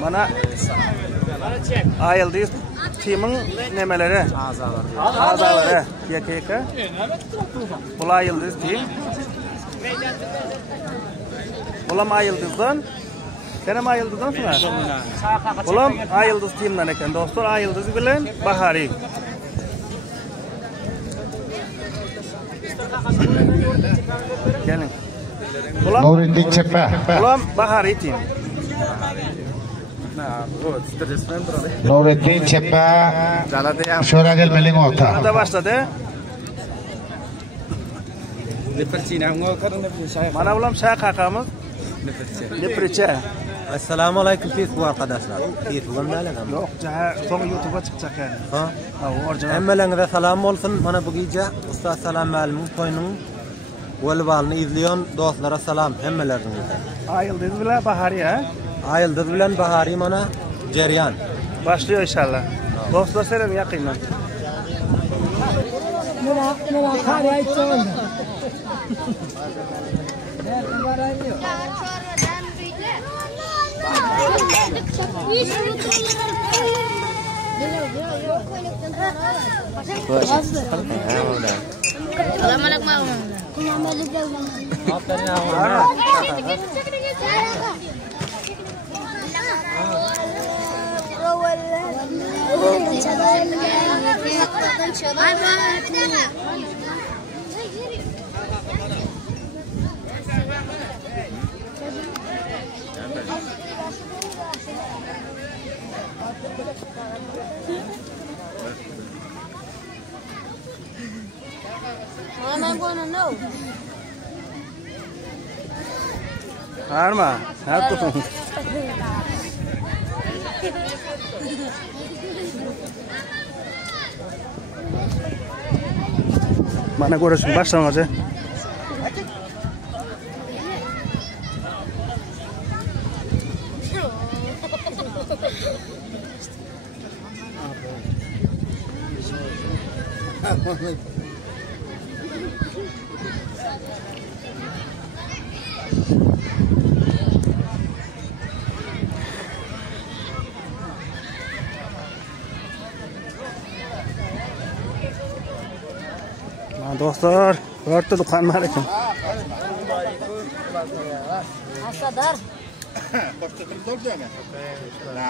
Mana ayıldıyız. Timin nemeleri? Azaları. Yaka. Bula ayıldıyız tim. Bulam ayıldızdan. Sen mi ayıldızdan sonra? Bulam ayıldız timden eken. Dostlar ayıldız bilen Bahari. Gelin. Nurettin Çepe. Bulam Bahari tim. Nurettin Çepe. Şöyle gelmelin orta. Burada başladı. Mana bulam Şah kakamız. Lepriçe. Assalamu alaikum Facebook arkadaşlar. Facebook'dan da alalım. Yok, son YouTube'a çıkacak yani. Ha. Orijinal. Hemmelerine selam olsun. Mana bu gece Ustaz Salam Мәлімнің toyunun Volbalını izleyen dostlara salam hemmelerine. Ayıldız bile Bahari ha. Ayıldız bilen Bahari mana ceryan. Başlıyor inşallah. Dostlar senin yakından. Mira, kare ayçon. I'm going to know. Arma, satu. Mana görüşün başlangıcı. Dostlar, orta dukan var ekan. Asadar. Ne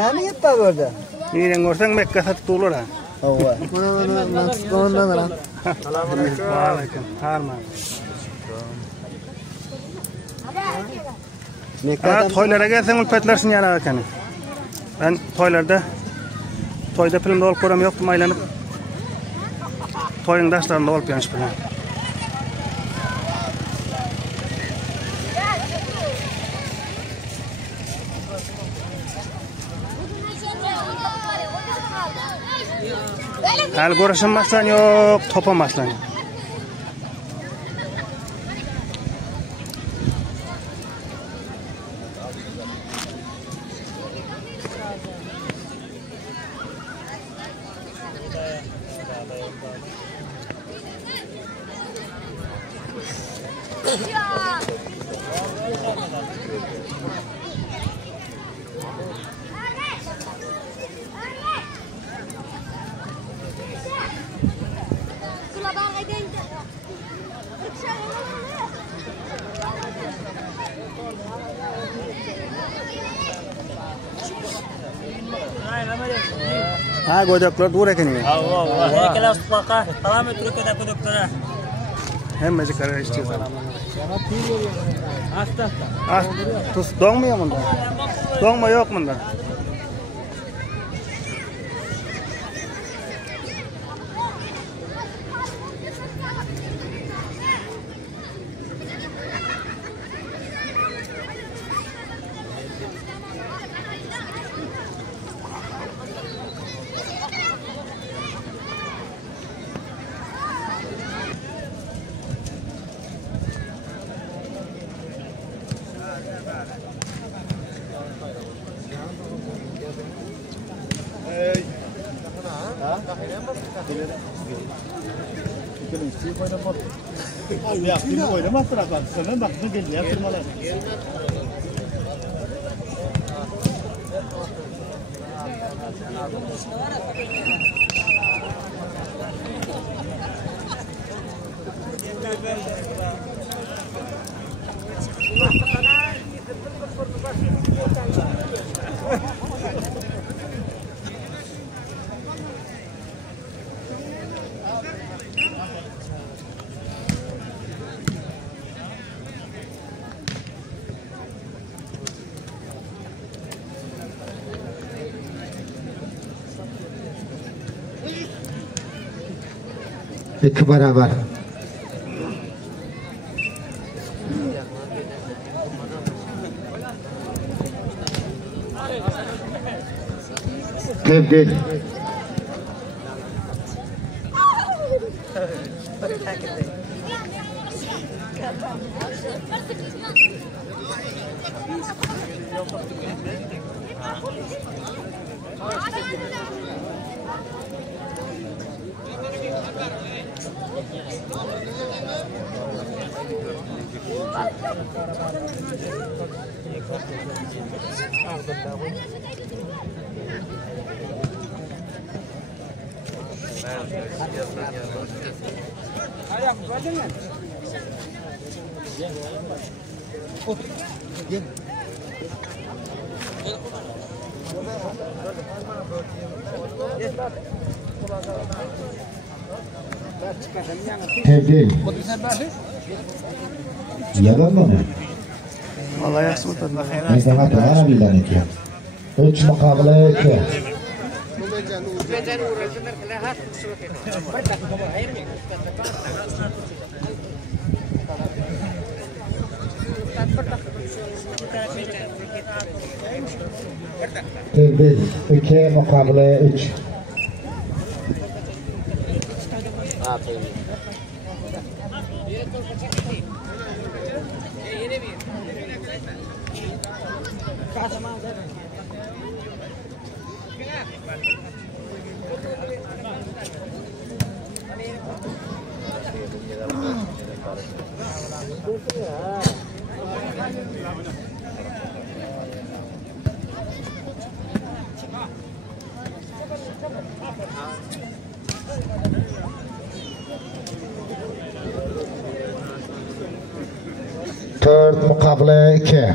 yapıyor orada? Miren görsen Mekke satılır ha. Hava. Mana Meksiko'dan lan. Aleyküm. Harma. Ha, toylara gelsen ulpetlersin yana ekan. Ben toyda filmde olup koram yoktum aylanıp. Toyun daşlarında olup yanlış bilen. Hal görüşmezsen yok, topamazsan. Ha, gojoklar dur ekan. Kelas baka tamam Türkiye'de doktora. Hem mecikara işte salam. Hasta. Ah, tus dong mu ya bunda? Dong mu yok bunda? İki beraber. Tebdil. Tebdil. Yalan mı? Vallahi yaxshi o'tadi. Mehmet Arabi'den iki. 3 mukabele 2. Tebdil 2 mukabele 3. Dört mukabele 2.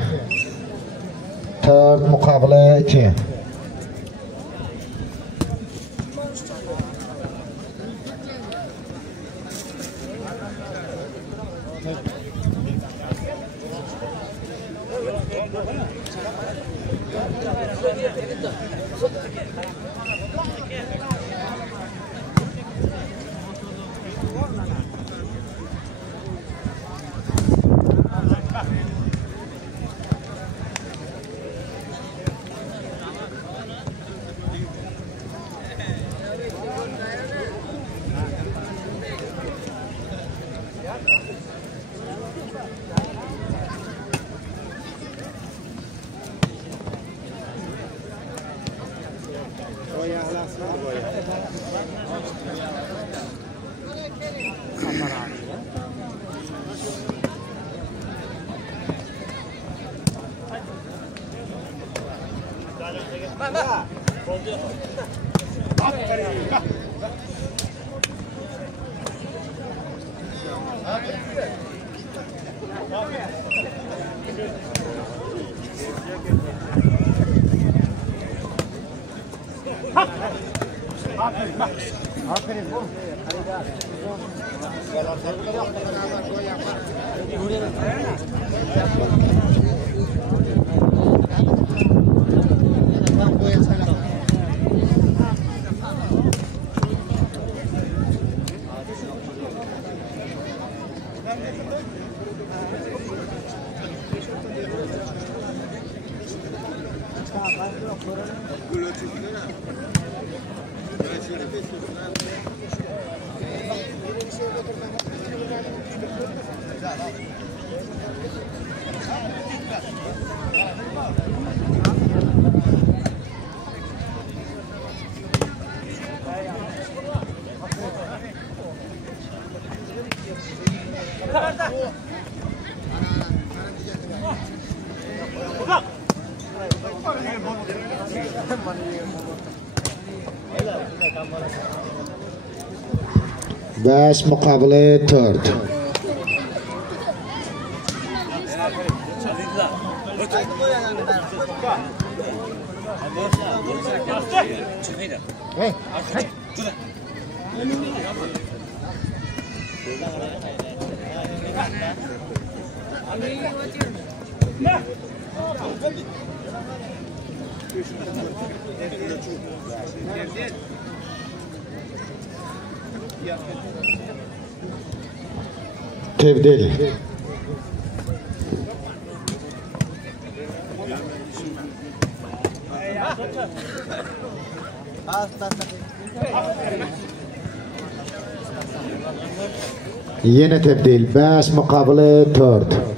4 mukabele 2. 5 muqobili 4. Tebdil. Yine tebdil 5 muqobili 4.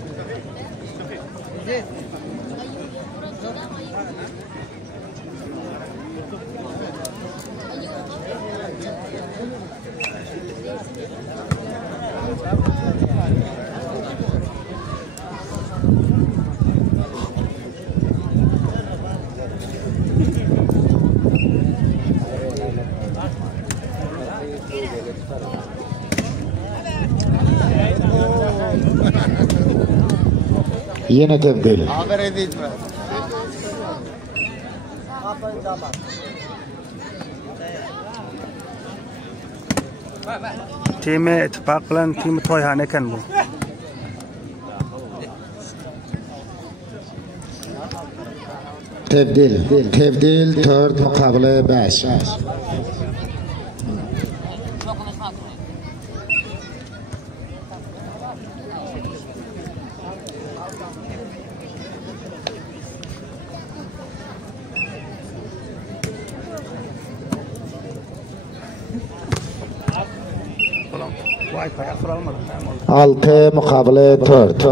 Yine tebdil. Timi ittifoq bilan timi to'yxona ekan bu. Tebdil 4 muqobili 5. Wi-Fi asralmadı. 6 muqobili 4.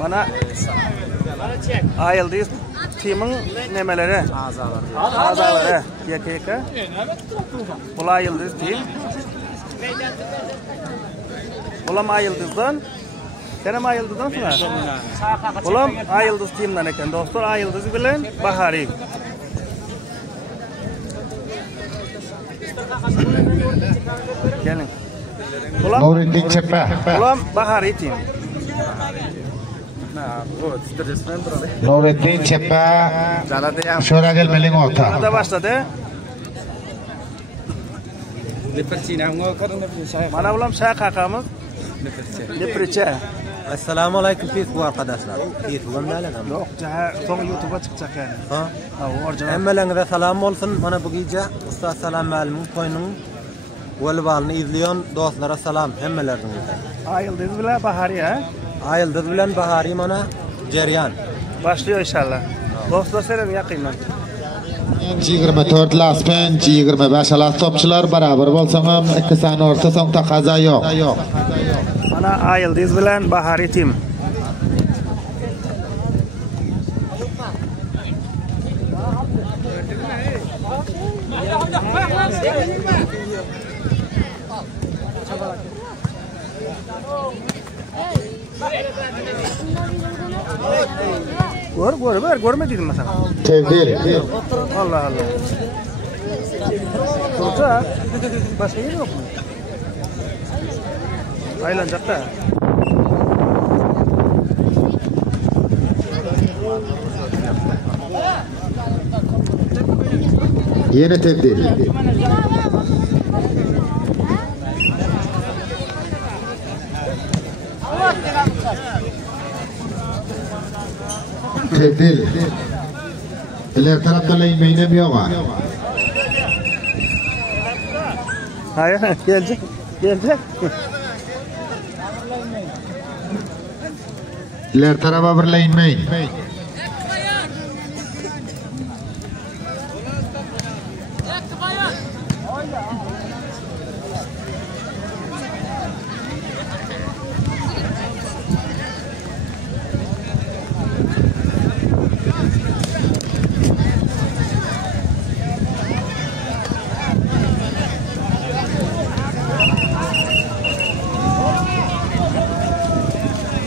Mana ayıldıyız timin nemeleri? Azaları. Yakeka. Bula ayıldıyız tim. Bulam ayıldızdan. Sen ayıldızdan sonra? Bulam ayıldız timden eken dostlar. Ayıldız bilen Bahari. Gelin. Nuruddin Çepe. Bulam Bahari tim. Nuruddin Çepe. Şura gelmelin orta. Hadi başladı. Mana bulam Şah kakamız. Lepriçe. Assalamu alaykum Facebook arkadaşlar. Facebook'dan bilen ama. Yok, son YouTube'a çıkacak yani. Ha? Orijinal. Hemmeleriňize salam bolsun. Mana bu gece Usta Salam Malumun toyunun Golbalını izleyen dostlara salam hemmeleringizden. Ayıldız bilen Bahari ha? Ayıldız bilen Bahari mana ceryan. Başlıyor inşallah. Dostlar selam yakından. 24 laspen 25 las topçular beraber bolsaňam iki sany orta soň takaza yok. Mana Ayıldız bilen Bahari tim. Görmedin mi sen? Tebdil. Allah Allah. Turca. Başka yer yok mu? Aylanacak da. Yine tebdil. Tebdil. İler tarafta lehmeynem yok ha. Hayır, gelecek. İler tarafa bir lehmeyin.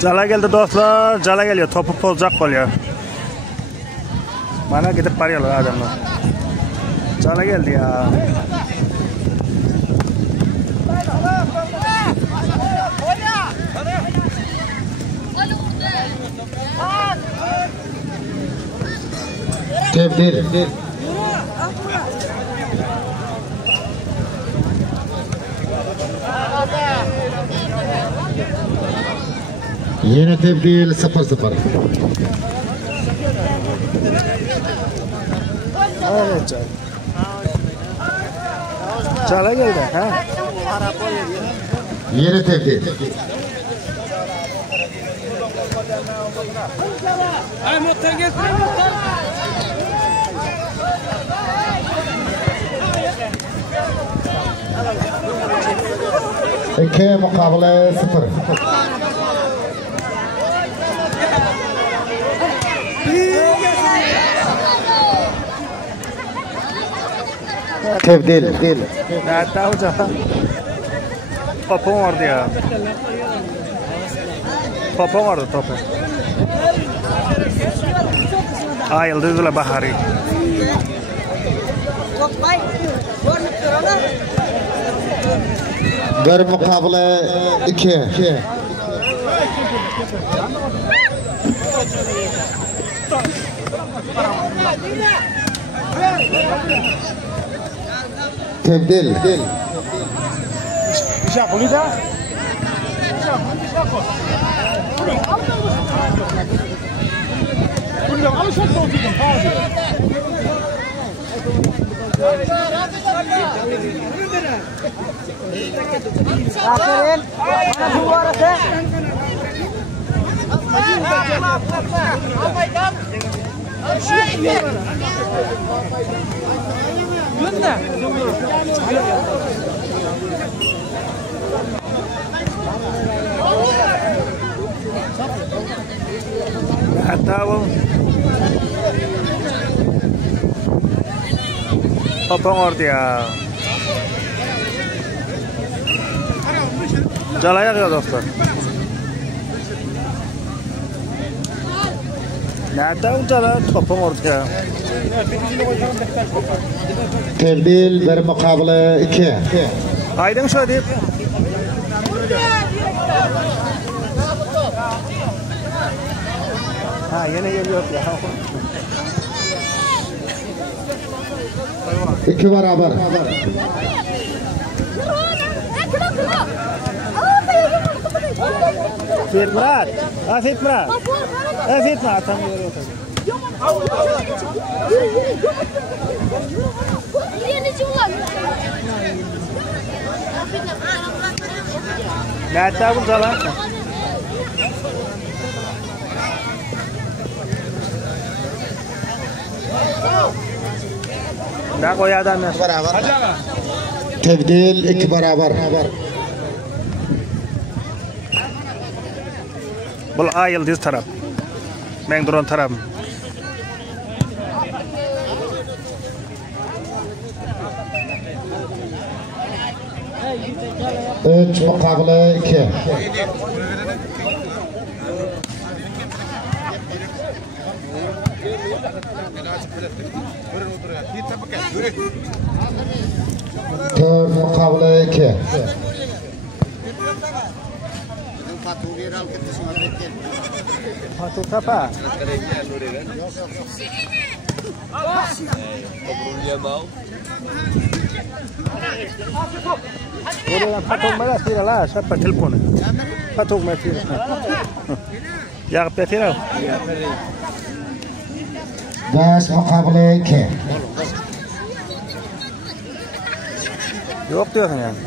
Jala geldi dostlar, jala geliyor. Topu bozacak oluyor. Mana gidip barıyorlar adamlar. Çala geldi ya. Tebdil. Yine tebdil 0-0. Evet çal. Çala geldi ha. Yine tebdil. Ay motor getir. İki mukabele 0. Tebdil. Ya tahu çala. Topu vardı ya. Topu vardı topu. Ay yıldızla bahari. Bir mukabele 2. Tebdil. Aferin. Mana bu arada. Tahu. Topu vardı ya. Çalaya ya dostlar. Nerede çala topu vardı ya. Tebdil bir mukabele 2. Aydın şöyle deyip. Ha yine geliyor ya. 2 beraber. Fitrat. Ah Fitrat. Fitrat tam geliyor. Nerede bu çala? Ne koy adam ya? Tebdil 2 beraber. Bu A yıldız taraf. Ben duran taraf. 3 mukabele 2. Dört mukabele 2. Patu apa? Udah patung mana sih lah? Siapa telepon? Patung masih. Ya petir. 5 mukabele 2. Yok diyorsun yani.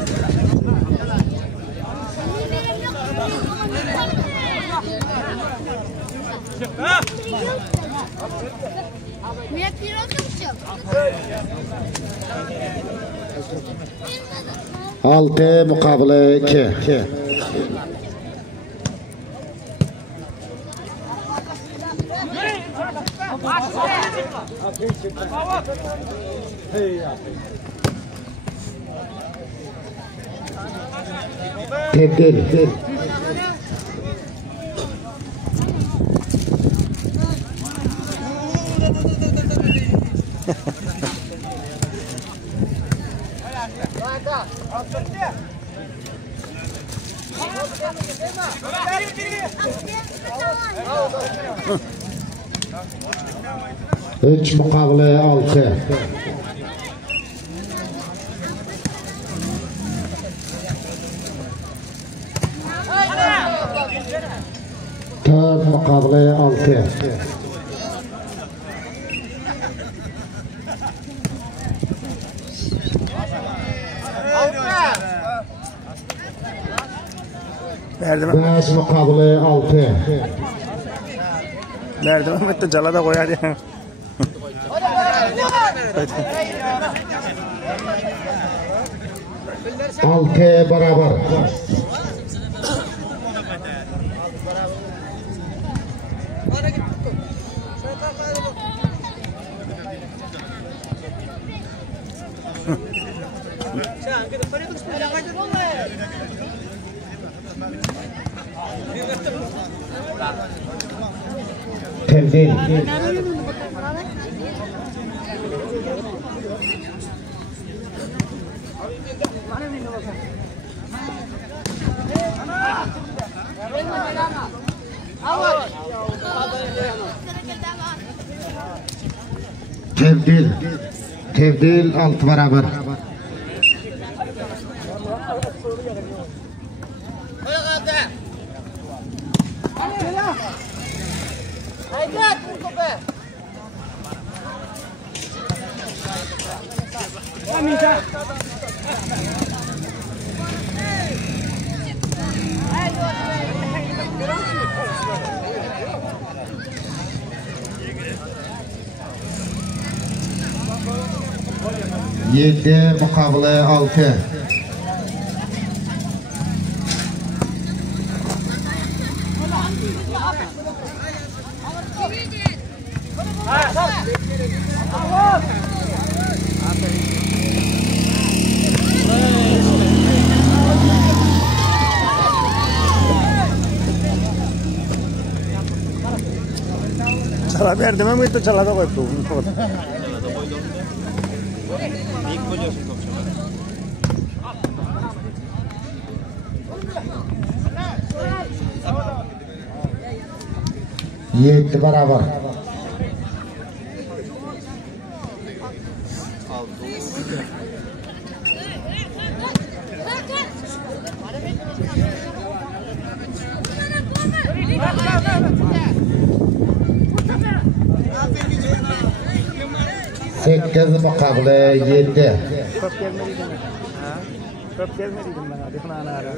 Altı mukabele 2. Tebdil. Üç mukabele 6. Dört mukabele 6. Verdim. 5 mukabele 6. Verdim ama işte calada koyar ya. Altı beraber. Tebdil. Tebdil. Tebdil 6 beraber. Yedi mukabele 6. Çala verdim ama işte çalada koydu. Yedi beraber. Sekiz mukabele 7. Köp gelmediydim ben. Köp gelmediydim ben. Hadi falan ara.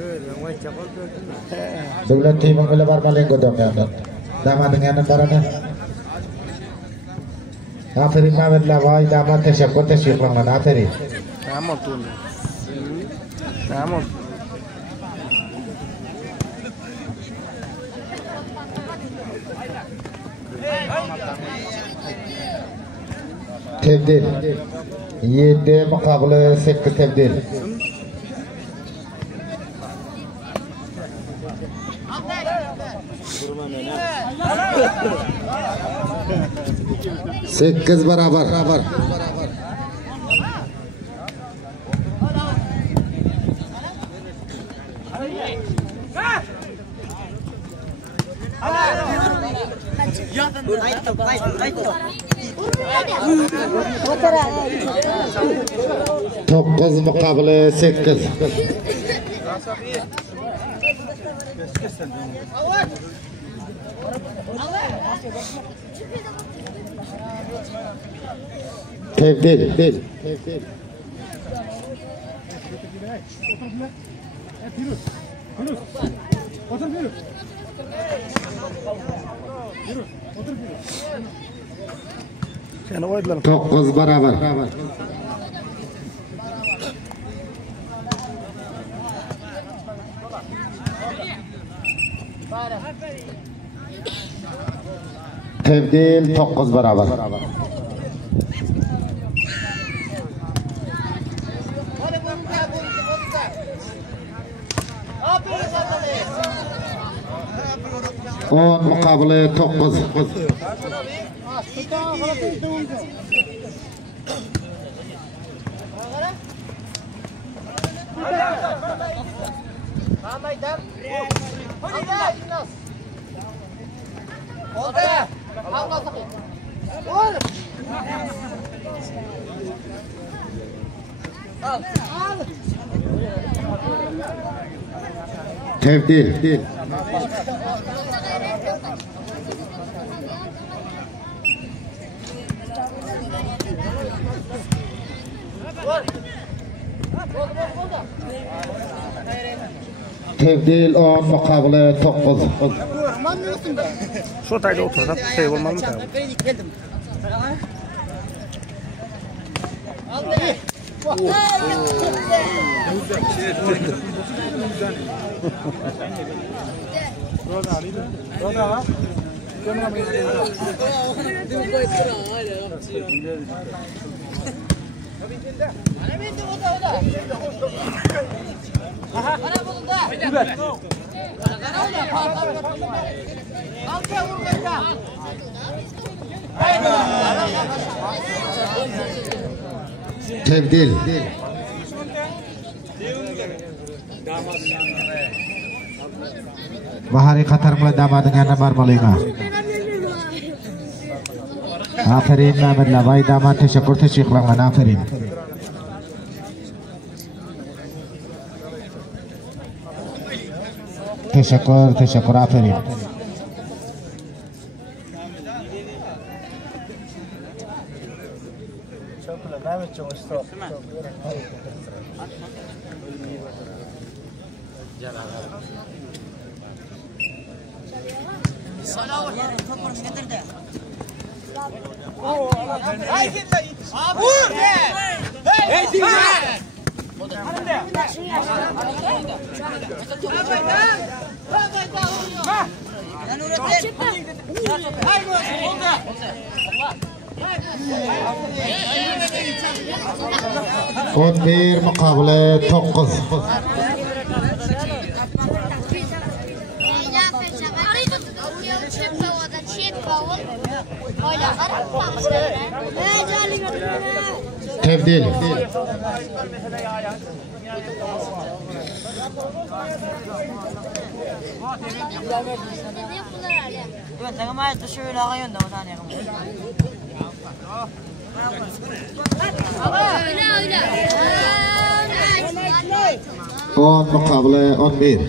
Devlet timing bile barmalin godam ya. Dama dengan barana. Aferin Mehmet Lawai dama teşekkür teşekkürler aferin. Tamam tun. Tamam. Tebdil. 7 mukabele 8 tebdil. Sekiz beraber. Dokuz mukabele 8. Tebdil. Seni koydular. 9 beraber. Tebdil 9 beraber. On mukabele 9. تبديل تبديل on مقابلة 9 Şu tayda otursak şey olmaz mı tabi? تبديل Bahari Qatar meledama dengan nomor 5. Aferin Mehmet Labai damat teşekkür teşekkürler aferin. Teşekkür aferin. Bir mukabele 9. Tebdil. On mukabele 11.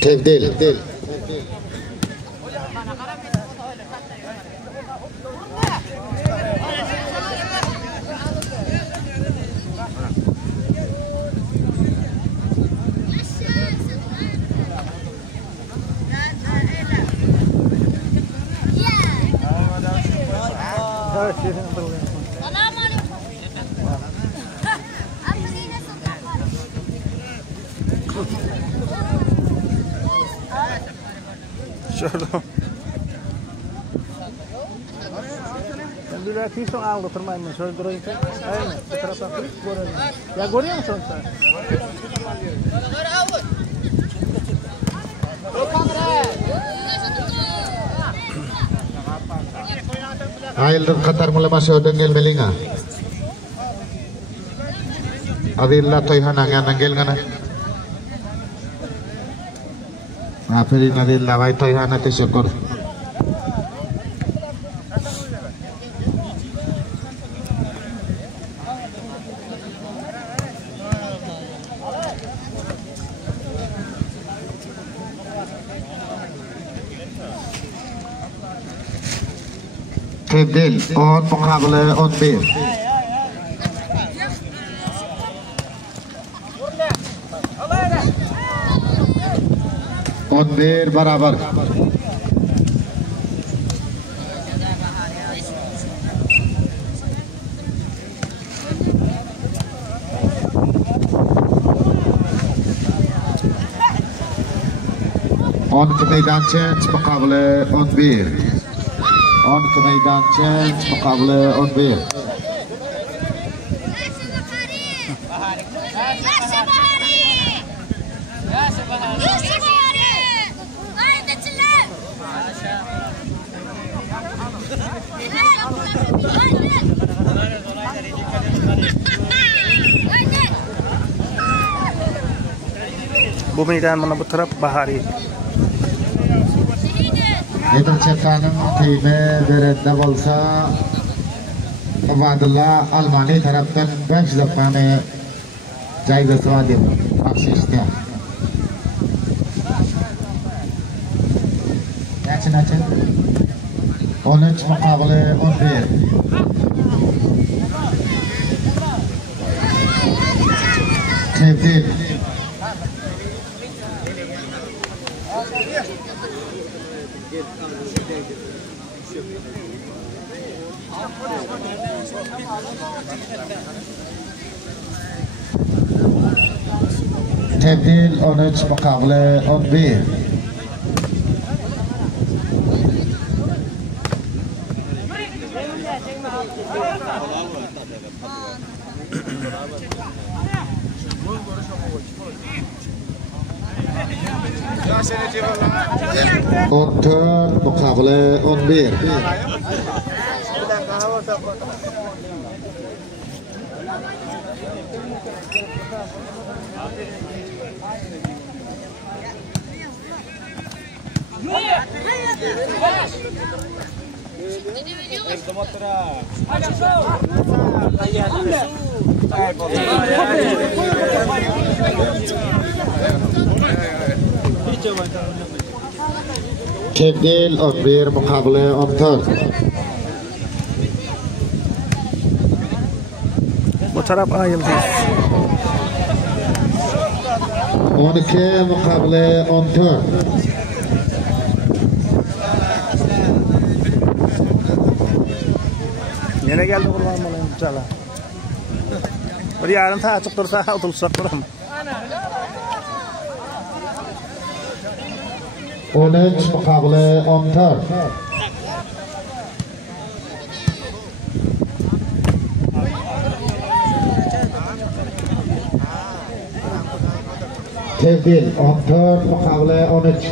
Tebdil. Şöyle. Ben bir rakip son aldı tırmayın mı? Şöyle durayım sen. Aynen. Bu tarafa kırık görüyorum. Ya görüyor musun sen? Aildir Qatar mulaması dengan Melinga. Adillah toyhana ngangel ngana. Aferin Adillah vai toyhana teşekkür. Tebdil 10 mukabele 11. On bir beraber. 12 meydan change muqobili 11. 12 meydan change muqobili 11. Bu meydan mana bu taraf Bahari. Edir çekanın teyme verende bolsa Abadullah Almani taraftan 5 dakikani jaygası var deb baxshishdi. Nachin 13 muqobili 11. Tebrik. Tebdil 13 muqobili 11. Otur muqobili 11. Tebdil 11 muqobili 14. Bu taraf A yıldız. 12 muqobili 14. Nereye geldi Kurban olayım cala? Bir yarım saat açık dursa otulsak durum. 13 muqobili 14. Tebdil 14 muqobili 13.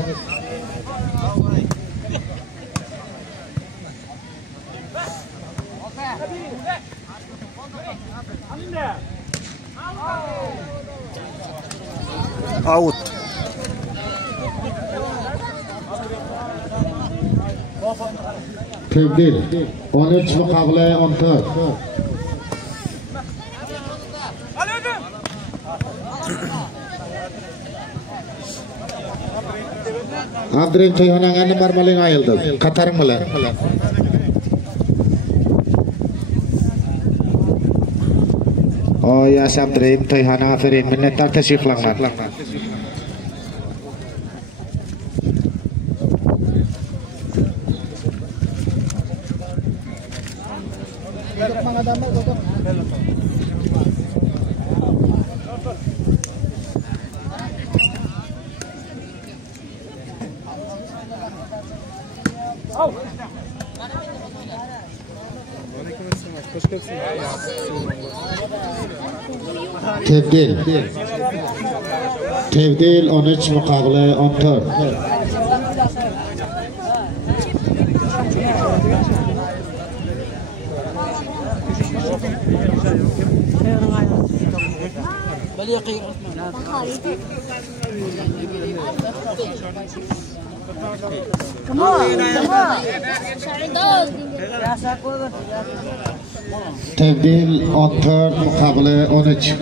Out. Tebdil 13 muqobili 14. Abdurrahim Toyxonagani marmaling ayıldı. Qatarın bilan. O ya Abdurrahim Toyxona aferin minnettar teşekkürler. Tebdil 13 muqobili 14. Come on. Tebdil 14 muqobili 13.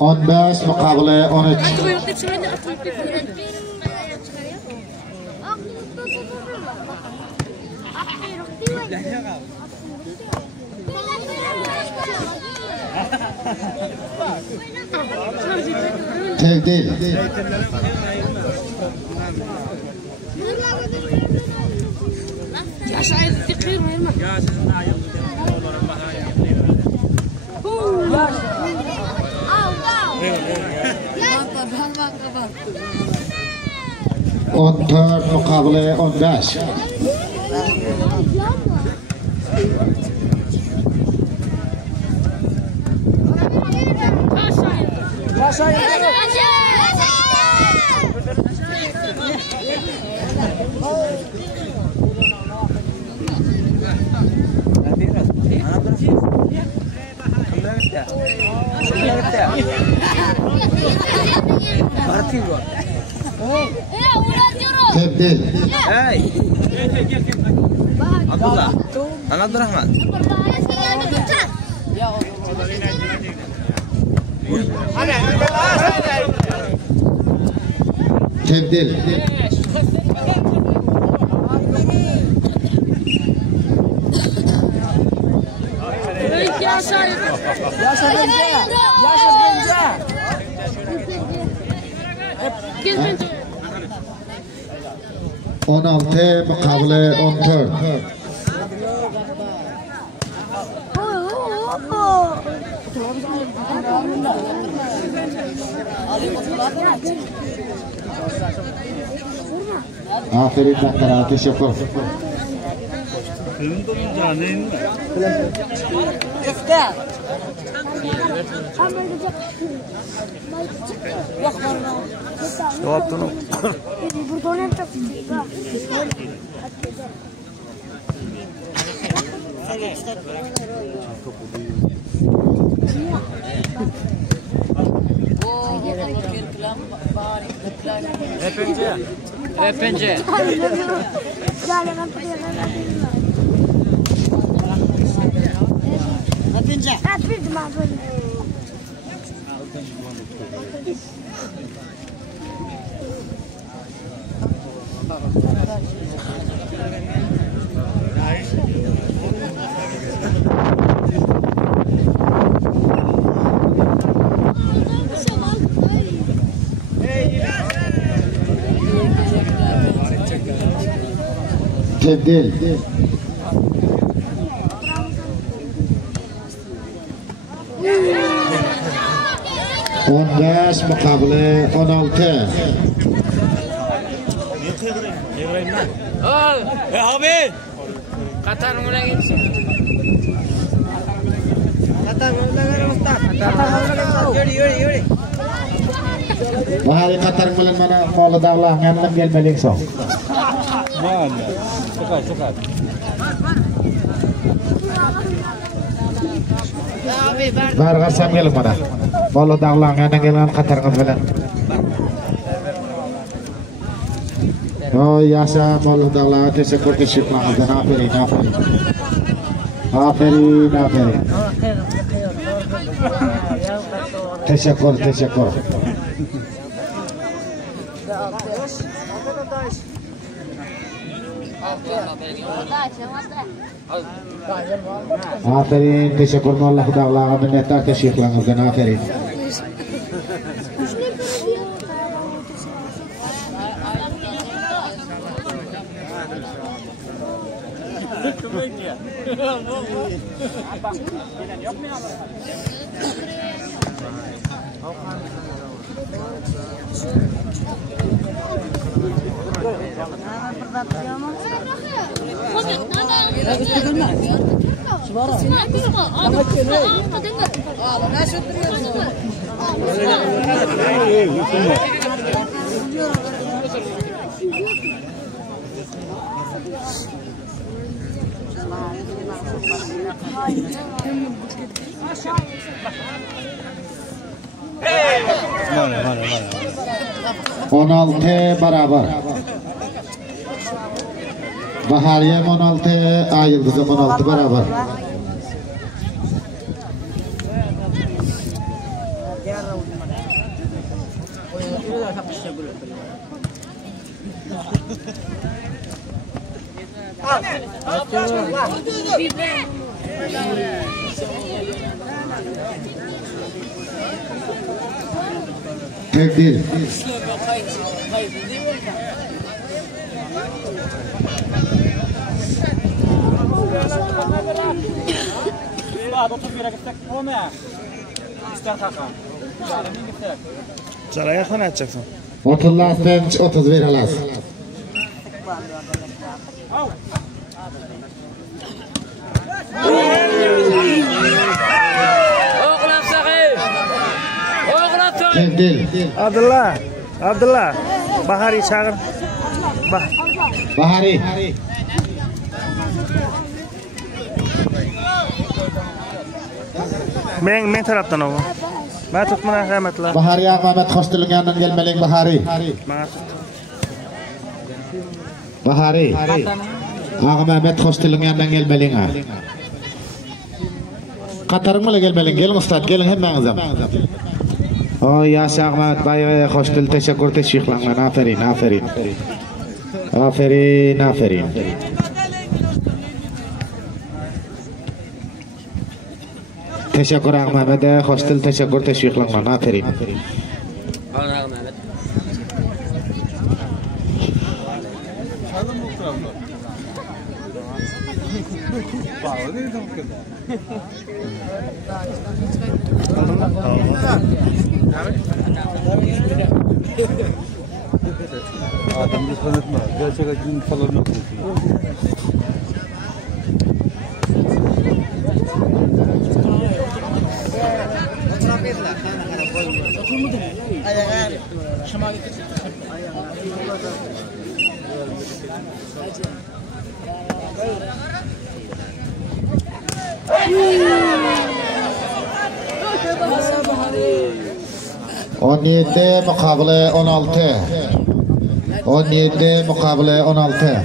On beş muqobili 13. Tebdil. On third mukabele 15. Tebdil. Hey. Abdullah. Ana Abdurrahman. Tebdil. On 16 mukabele 14. Aferin Dakara, teşekkür. Cevap bunu. Efendim. Tebdil. On 15 mukabele 16. Abi. Qatar bilan ketsin. Yuri. Bahari Qatar bilan mana qo'li dag'langan gelmelik so'ng. Mana. Chiqar. Barg'arsam kelib mana. Qo'li dag'langan gelgan Qatarimiz bilan. Oh yaşa qo'li dag'langan teşekkür qilamiz. Aferin. Teşekkür. Aferin, teşekkür Allah dağlarına minnettar teşekkürlerimizden aferin. Onaltı beraber. Bahariyem 16, Ay Yıldızım 16 beraber. Tebdil. Çaraya ne yapacaksın? 30 last bench 30 veralas. Oğlan sakın. Oğlan sakın. Tebdil. Abdullah. Bahari çağır. Bahari. Men taraftan o. Ben tutmana rahmetler. Bahari Ahmet Hoştilgandan gelmelik Bahari. Bahari. Ahmet Hoştilgandan gelmelik ha. Qatarımla gelmelik. Gelin ustad, gelin hemmeniz. O yaşa Ahmet Bey Hoştil teşekkür teşviklanlar. Aferin. Teşekkür Ahmet'e hoştil teşekkür teşviklanlar. Aferin. Adamı tanıtma. Gerçek acının falan yok. On 17 mukabele 16. 17 mukabele 16.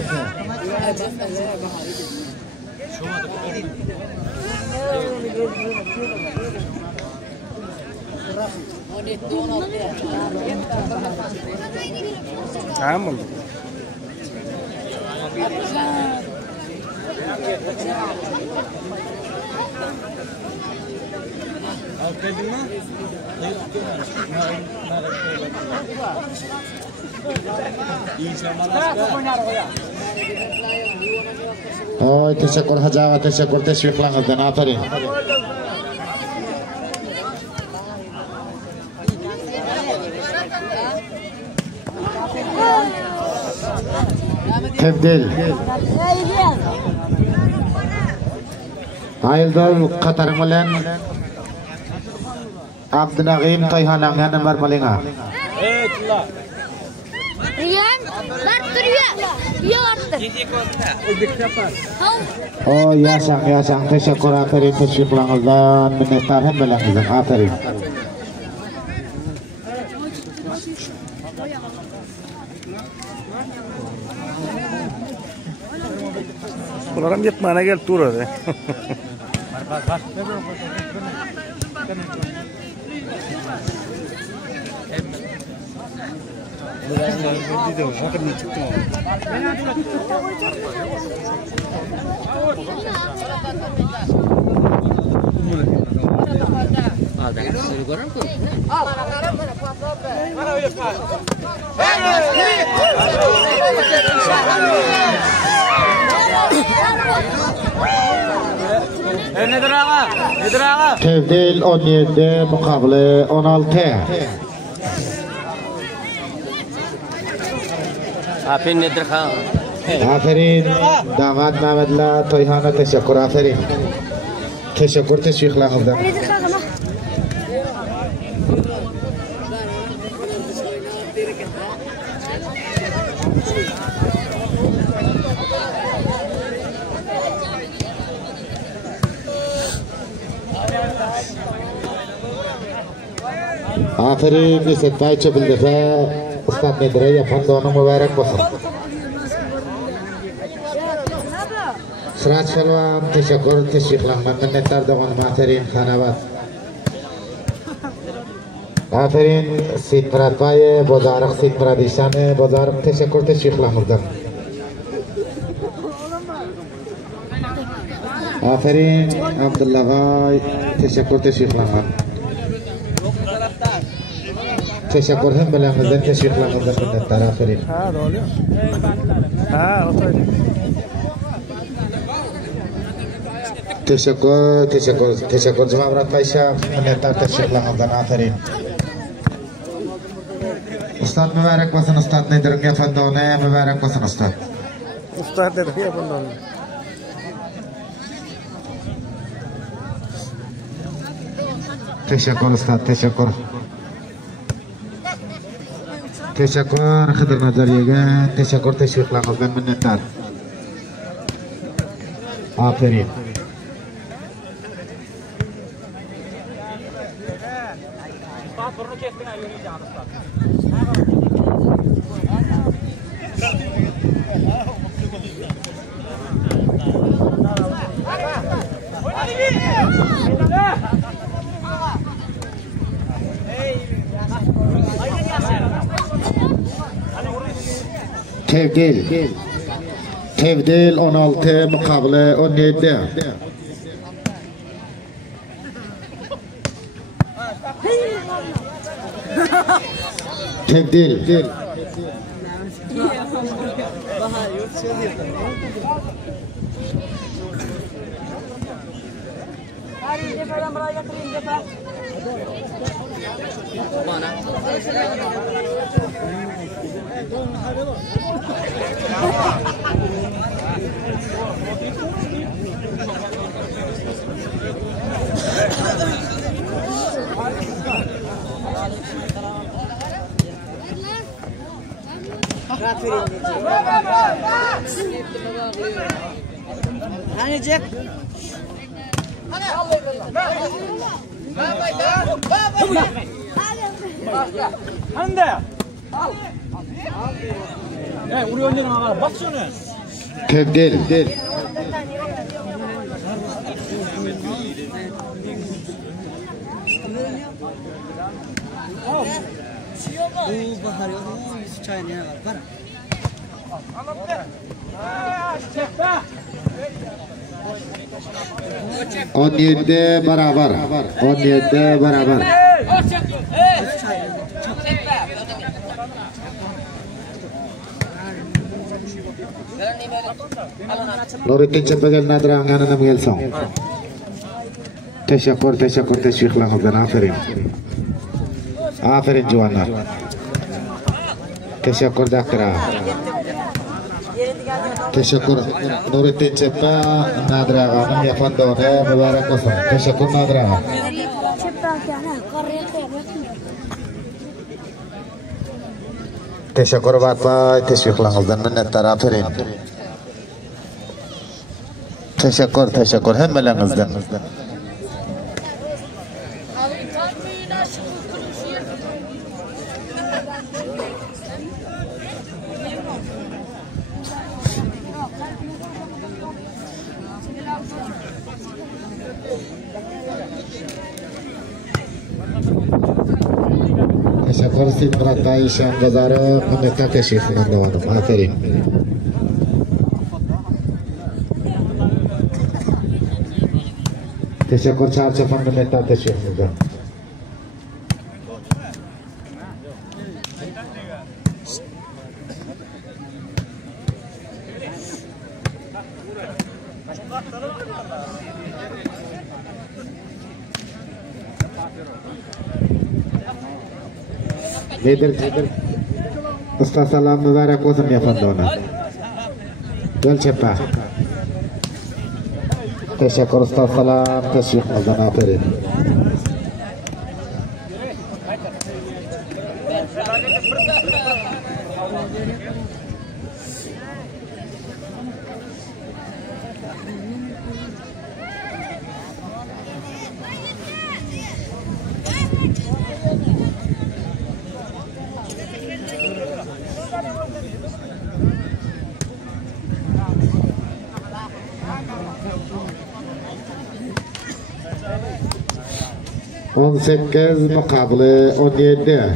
Tamam oldu. Oy teşekkür hacava teşekkür teşviklanlardan aferin. Tebdil. Ayıldal Qatarın bilen Abdunagim Tayhan'ın yanına varmalığa. Riyan, O yaşang teşekkür aferin teşviklanlardan minnettar hemmelerinizden aferin. Bunlarım yapmana gel tur hadi. Nedir ağa? Tebdil 17 mukabele 16. Aferin nedir ha? Aferin damat Mehmet'la Toyhan'a teşekkür aferin. Teşekkür teşviklanlardan. Aferin Niset Bey Çöpüldefe Ustad Nedire yapan da onu mübarek olsun. Sıraç Şalvan teşekkür teşviklanlar minnettar doğanım aferin Hanavat. Aferin Sid Murat Bey Bozarık Sid Murat İşanı Bozarık teşekkür teşviklanlardan. Aferin Abdullah Gay. Teşekkürler. Teşekkür hem bilemizden teşekkürlerimizden minnettar. Aferin. Ha, doğru. Ha, otur. Teşekkür Cumhuriyet Paşa. Minnettar teşekkürlerimizden. Aferin. Ustad mübarek olsun ustad nedir? Efendine mübarek olsun ustad. Ustad dedi ya bundan. Teşekkür ustad, teşekkür. Teşekkür Hıdır Nazariye'ge. Teşekkür teşekkürlerimizden minnettar. Aferin. Tevdil 16 mukabele 17. Tevdil. Hani Jack? Hande. 우리 언니랑 아가 박수는. Tevdil. Bu bahar yolu çayına var. 17 beraber. 17 beraber. Nurettin Çepegel Nadran yanına mı gelsin? Teşekkür teşekkürlerimizden aferin. Aferin Juvanlar. Teşekkür Dakra. Teşekkür Nurettin Çepe Nadra Hanım yapan da ona mübarek olsun. Teşekkür Nadra. Teşekkür Bapak, teşekkürlerimizden minnettar aferin. Teşekkür hemmelerinizden. Teşekkür Sidrat Ayşan Bazarı minnettar teşekkürlerimizden devam. Aferin. Teşekkür Çarşafan minnettar teşekkürlerimizden. Nedir? Usta salam mübarek olsun yapan da ona. Gel Çepe. Teşekkür usta salam teşekkürlerden aferin. On 8 mukabele 17.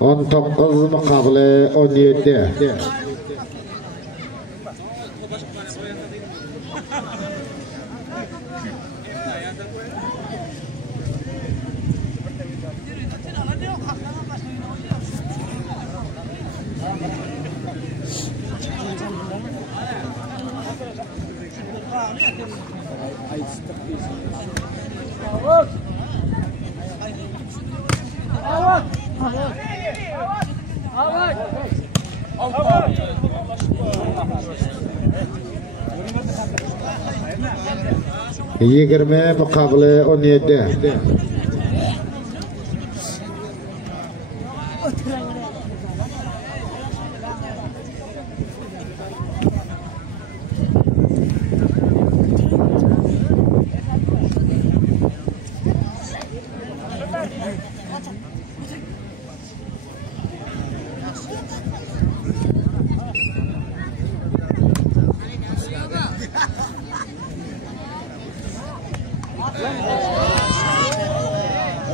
On to'qqiz muqobili 17. Yigirme muqobili 17.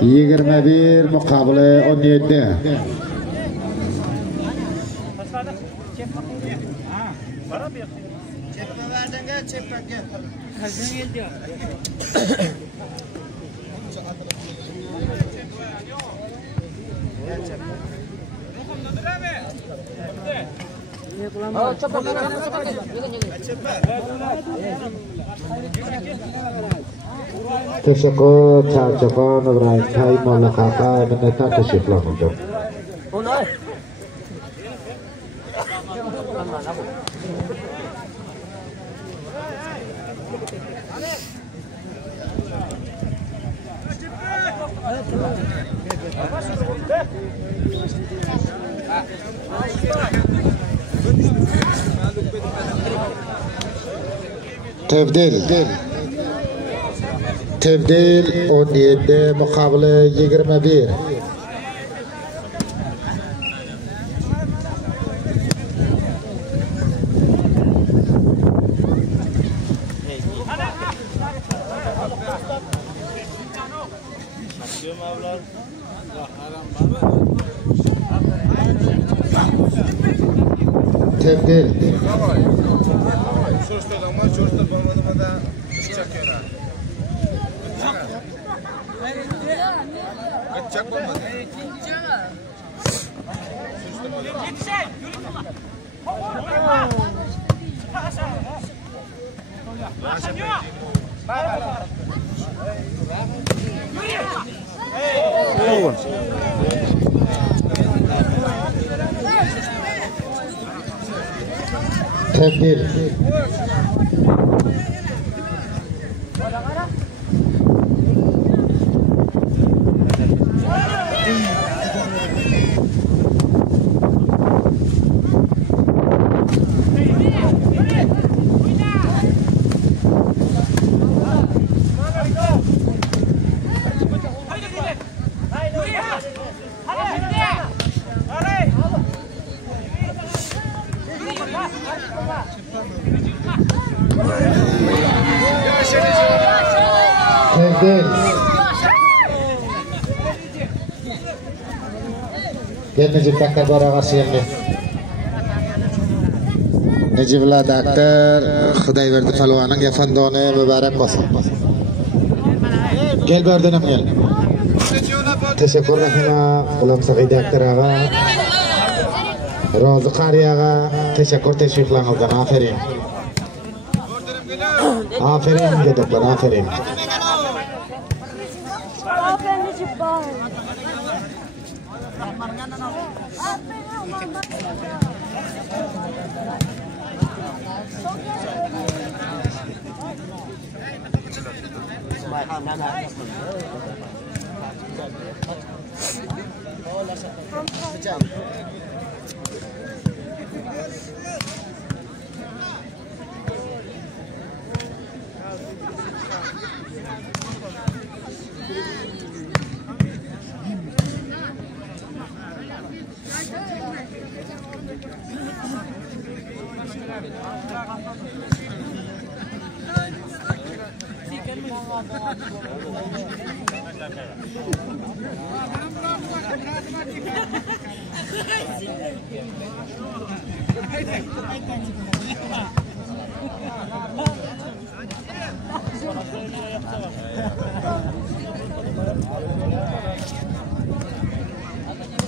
Yigirme bir muqobili 17. Teşekkür Çarçakan İbrahim Tay Mollaqaqa minnettar teşekkürler. Tebdil 17 muqobili 21. Tebdil. Tebdil. Gel Necip Daktar baragası yerine. Necip'la Daktar Xudayberdi Palvanın yafandoni mübarek olsun. Gel berdinim gel. Teşekkür rahima Ulam Said Daktar ağa. Rozi Qari ağa teşekkür teşviklarınızdan aferin. Aferin gedekler aferin.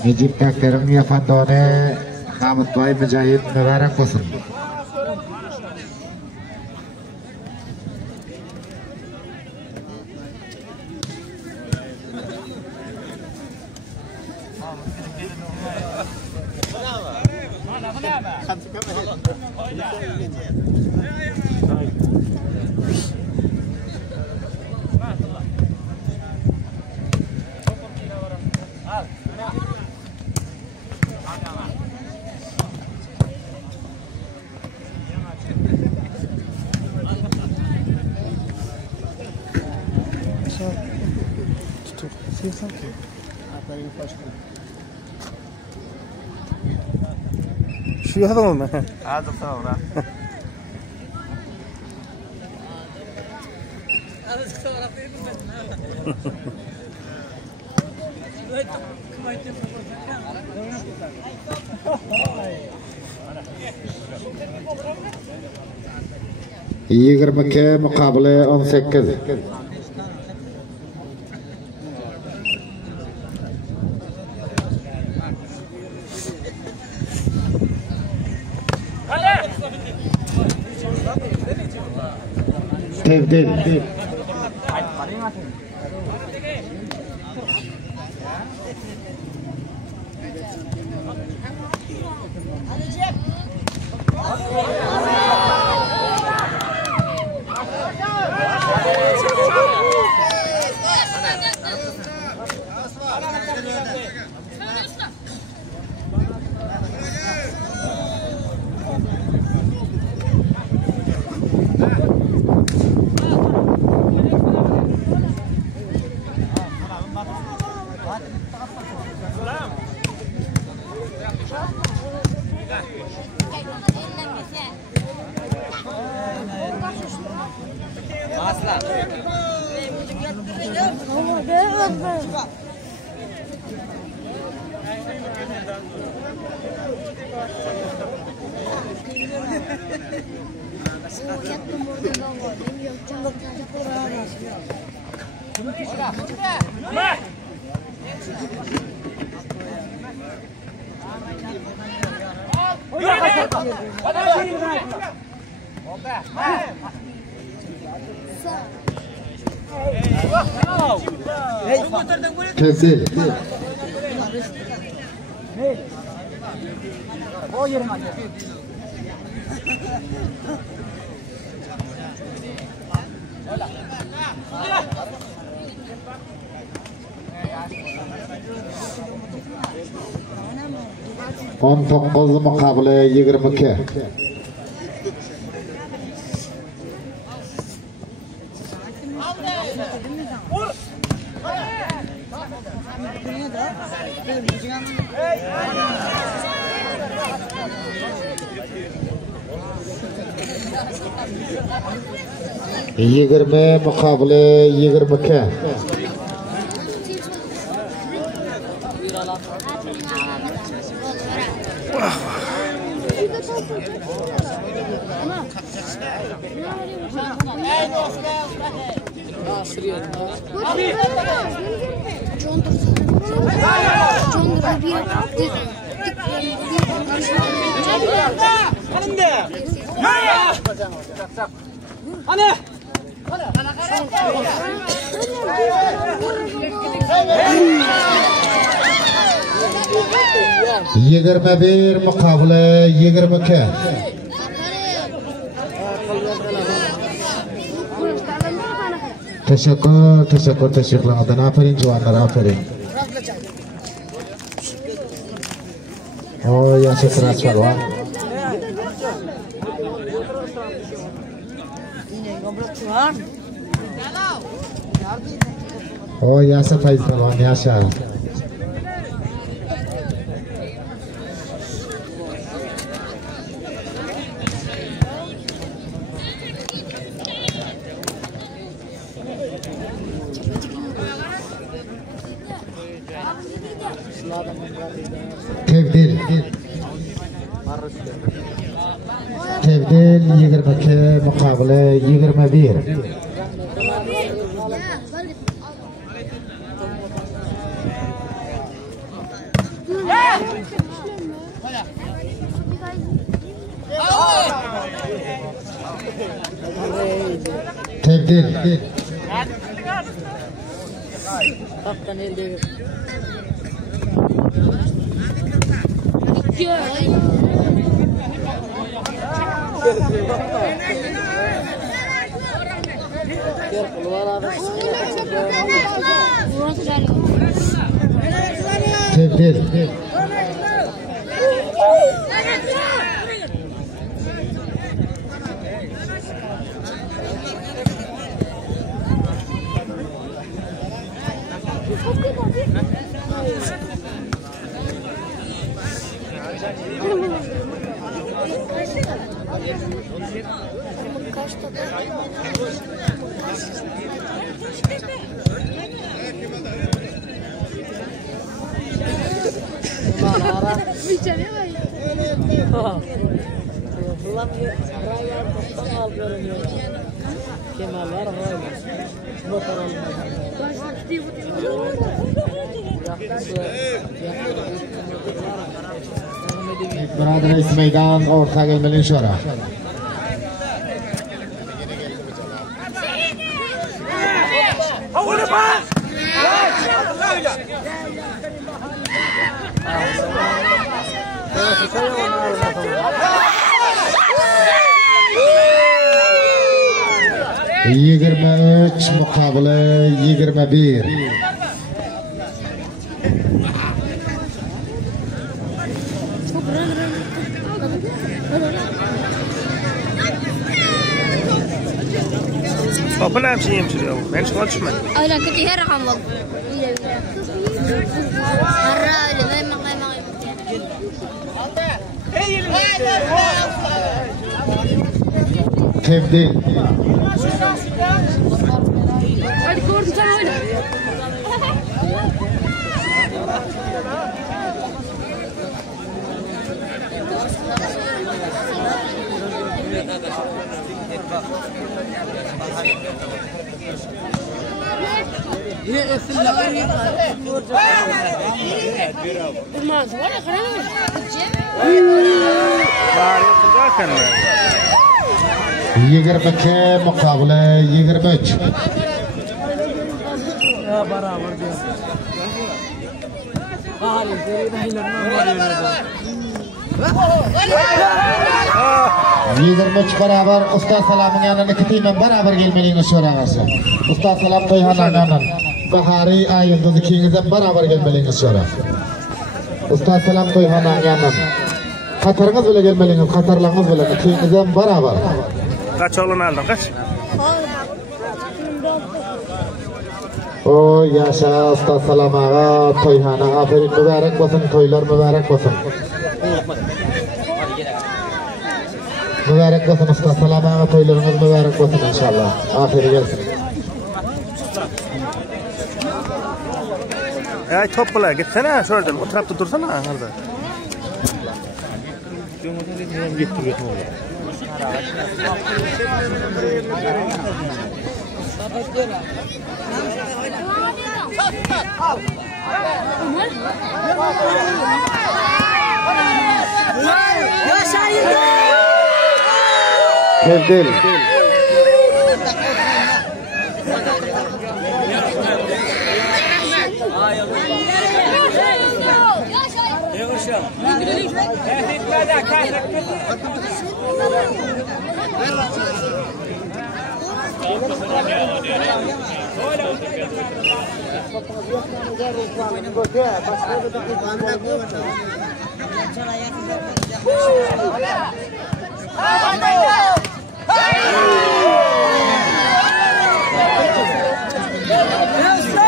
Necip Kaklar'ın yapandığını Hamid Bay Mücahit mübarek olsun. Şu adam mı? هذا صورة Yigirmaki muqobili 18. Tebdil. Tebdil. On to'qqiz muqobili 22. Yigirma muqobili 22. Yigirma bir muqobili 22. Teşekkür ederim. Aferin civanlar, aferin. O yaşa transfer var. O yaşa Faiz var, yaşa. Tebdil 22 muqabele 21. Tebdil. Tebdil. برادر رئیس میدان orta gelmeli şora. Yigirma 3 muqobili 21. Topu ne yapayım şuraya? Ben şu açma. Öyle kötü her rakam var. Harra öyle ben Tebdil. Hadi korkun sen öyle. Yigirma muqobili 23. Yigirma barabar Ustoz Salomning yanına kitimen barabar gelmeliğini so'rag'asi. Ustoz Salom To'yxonadan Bahoriy ayingiz ikingizdan barabar gelmeliğini so'ra. Ustoz Salom To'yxonadan yanına. Qataringiz bilan gelmeliğiniz, qatarlaringiz bilan ikingizdan barabar. Kaç oğlan aldın kaç? O yaşa Ustoz Salom ağa To'yxona aferin mübarek bo'lsin, to'ylar mübarek bo'lsin. Mübarek olsun Ustoz Salom ağa, to'ylarınız mübarek olsun inşallah. Ahiri gelsin. Ay topla gitsene şuradan o tarafta dursana orada. Tebdil.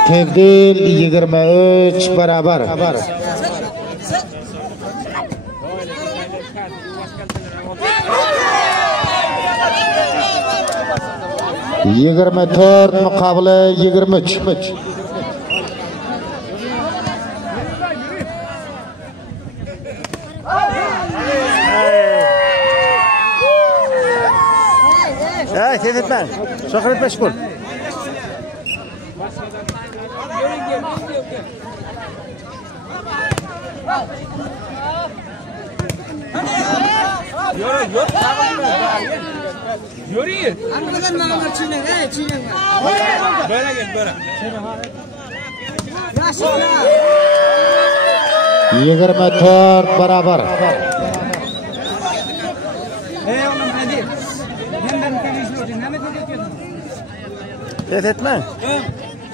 Tebdil 23 barabar. 24 muqobili 23. Ha, tez etmang. Shoqir etma Shukur. Yürü. Anlagan mağamlar çiğnen, çiğnen. Böyle gel böyle. 24 barabar. Oğlum hadi. Ben televizyon ne yapıyorsun? Tez etmang.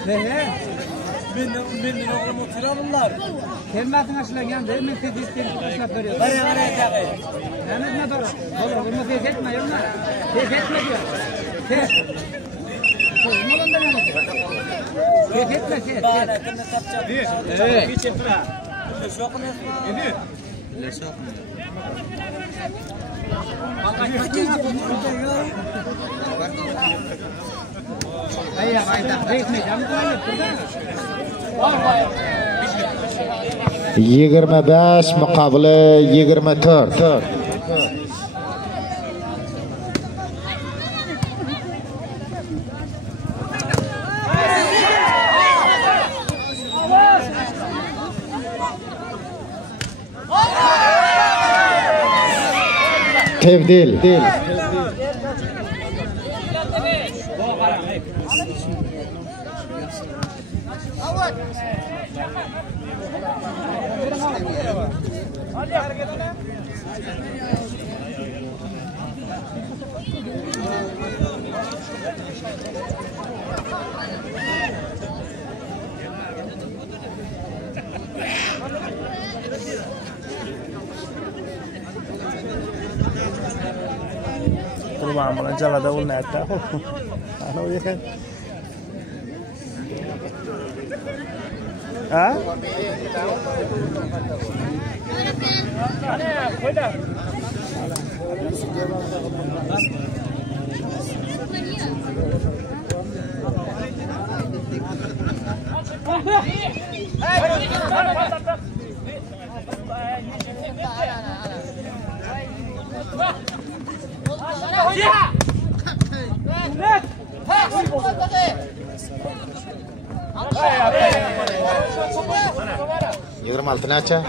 Ben oğlum oturanlar. Sen batın aşılayan değil mi? Televizyon başlat veriyor. Araya çakay. Hemen ne doğru? Oğlum bunu tez etme yorma. Tez etme diyor. Tez. Oğlum da ne? Tez etme tez. Evet. Hiç etme. Şokun etme. Yedi. Hayır, hayır. Rekmeyeceğim. 25 muqobili 24. Tebdil. Kurban bilan jalada o'lnayapti. Ana u ekan. Ha? Yigirma olti necha?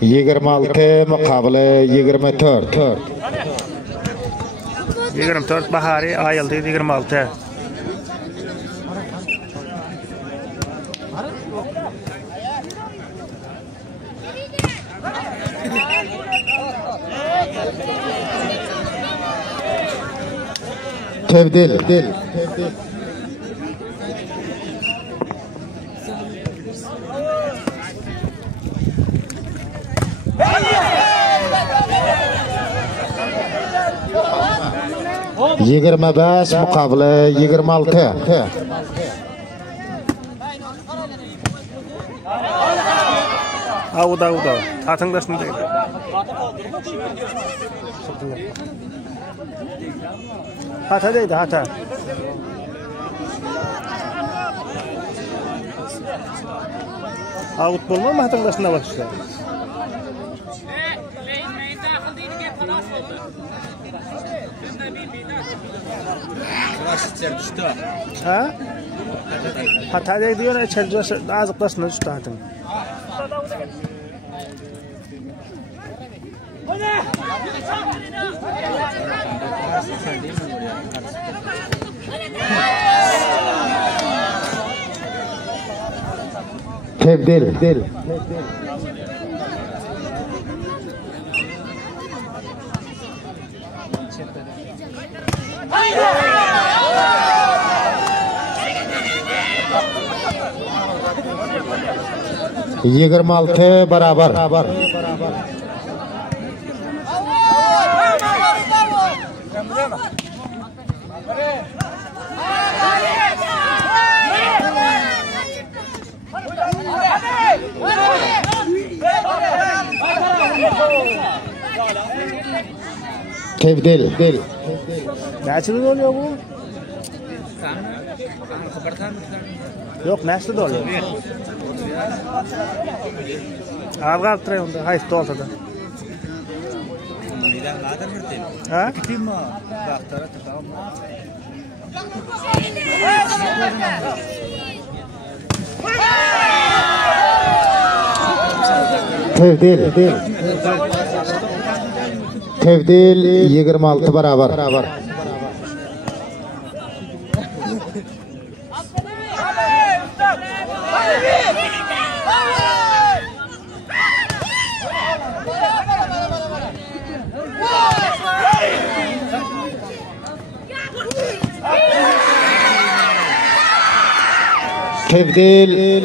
26 muqobili 24. 24 Bahari ayıldı 26. Tebdil. Yigirma 25 muqobili 26. Auda. Tatыңдасын deydi. Hata deydi, hata. Out bo'lmay matыңdasına bakışlar. Ha? Hata deydi yana içeride azıqlasına düştü hatın. Tebdil. Yigirma olti barabar. Tebdil. Nasıl oluyor bu? Yok, nasıl oluyor? Ağır kalktırıyor onda, hayır da olsa da. ها Tevdil 26 barabar. Tevdil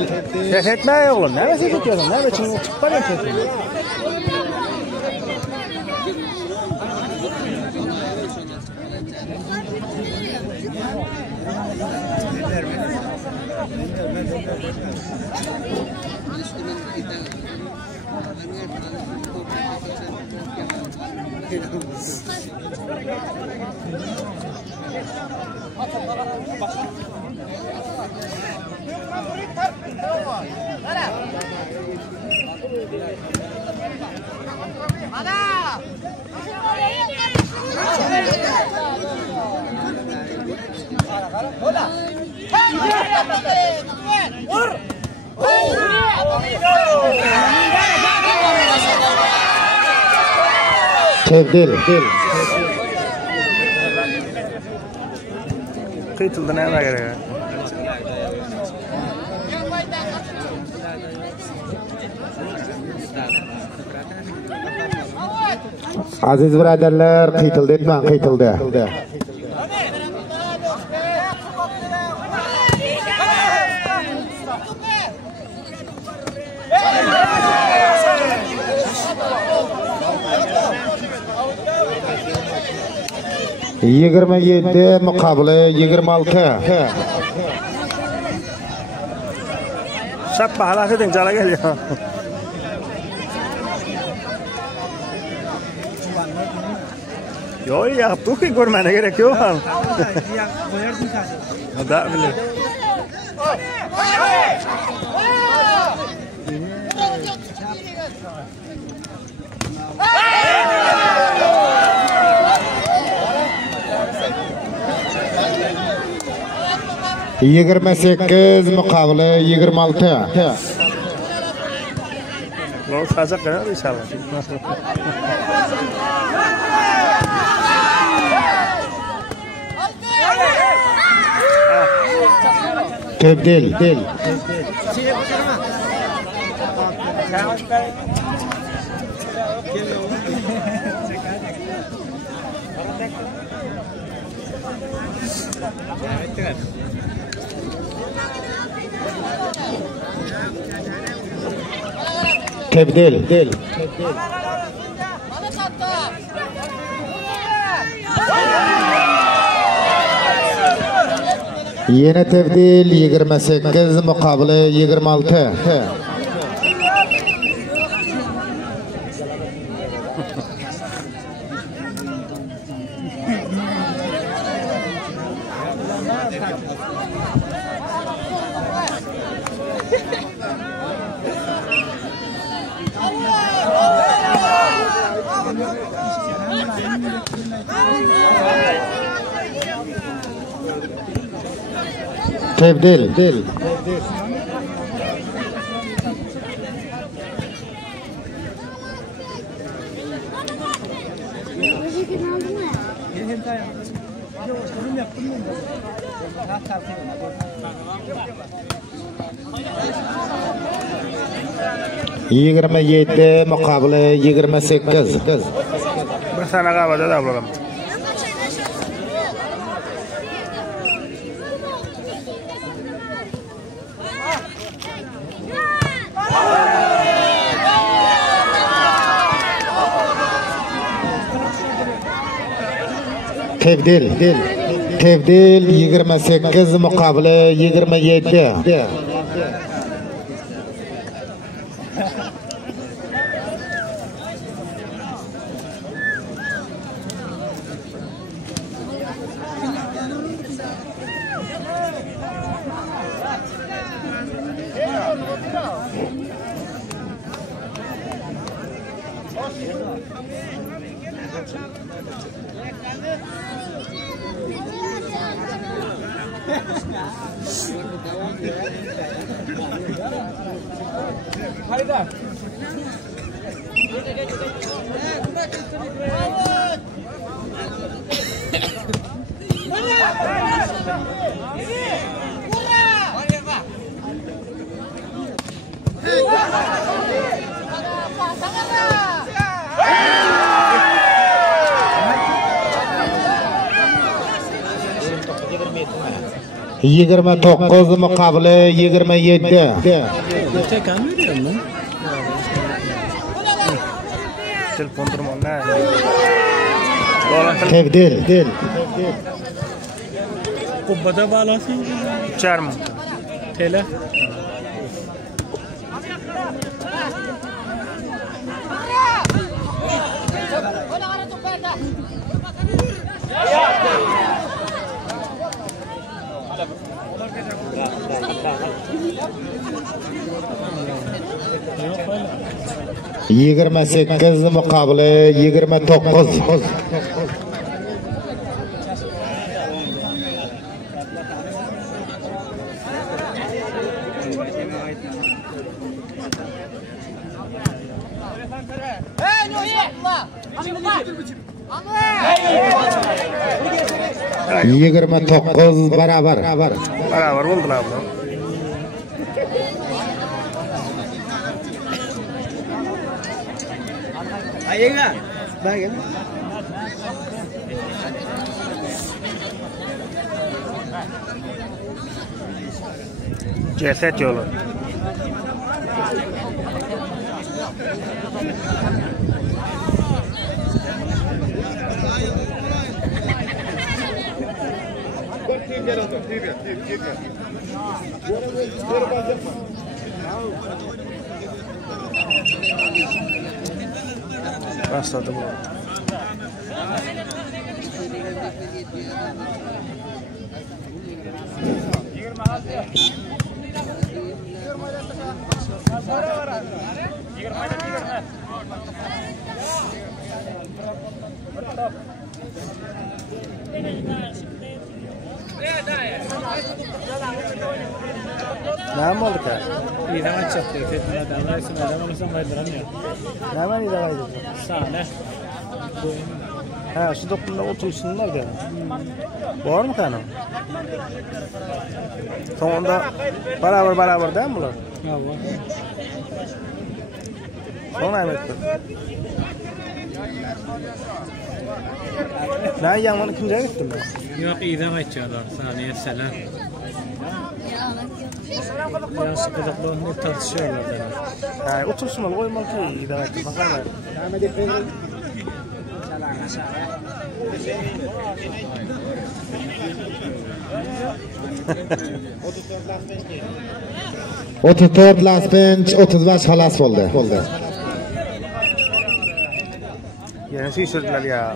etme oğlum. Ne ses ediyorsun? Ne biçim çıkar ya sesin? Tevdil. Kıytıldı ne kadar gerek? Aziz birodarlar, qiytildi etmang, qiytildi. Yigirma 27 muqobili 26. Şap bahalası den cala geliyor. Yo yaptı ki görmene gerek yok. Da bile. Yigirma 8 muqobili 26. Lo sajak kan insyaallah. Tevdil. Tevdil. Yine tevdil 28 muqobili 26. Tevdil. Yigirma 7 muqobili 28. Bir sanaga avada da bulalım. Tevdil 28 muqobili 27. Haydar. Yigirma 29 muqobili 27. Telefon durmanda. Tebdil. Kubbada bağlasın. Charm. Tele. Yigirma 8 muqobili 29. Yigirma 9 barabar. Barabar oldular bu. Ayega. Bagel. Ceset yolu. Başladı bu. Ne oldu ki? İran çattı. Fethi'de damlayısın. Adamımızın baydıramıyor. Ne var idare ediyorsun? Sahne. Ha, şu dokunla otursunlar diyor. Var mı kanım? Sonunda beraber değil mi bunlar? Ha var. Sonra emettir. Ben yanına kimceye gittim ben? Yok İran açıyorlar. Sahneye selam. Yaşı kılıklı tartışıyorlar. Ha, otursunlar koymalı ki idare ettim. Bakalım. Otuz last bench 35 xalas bo'ldi. Yani şey söylediler ya.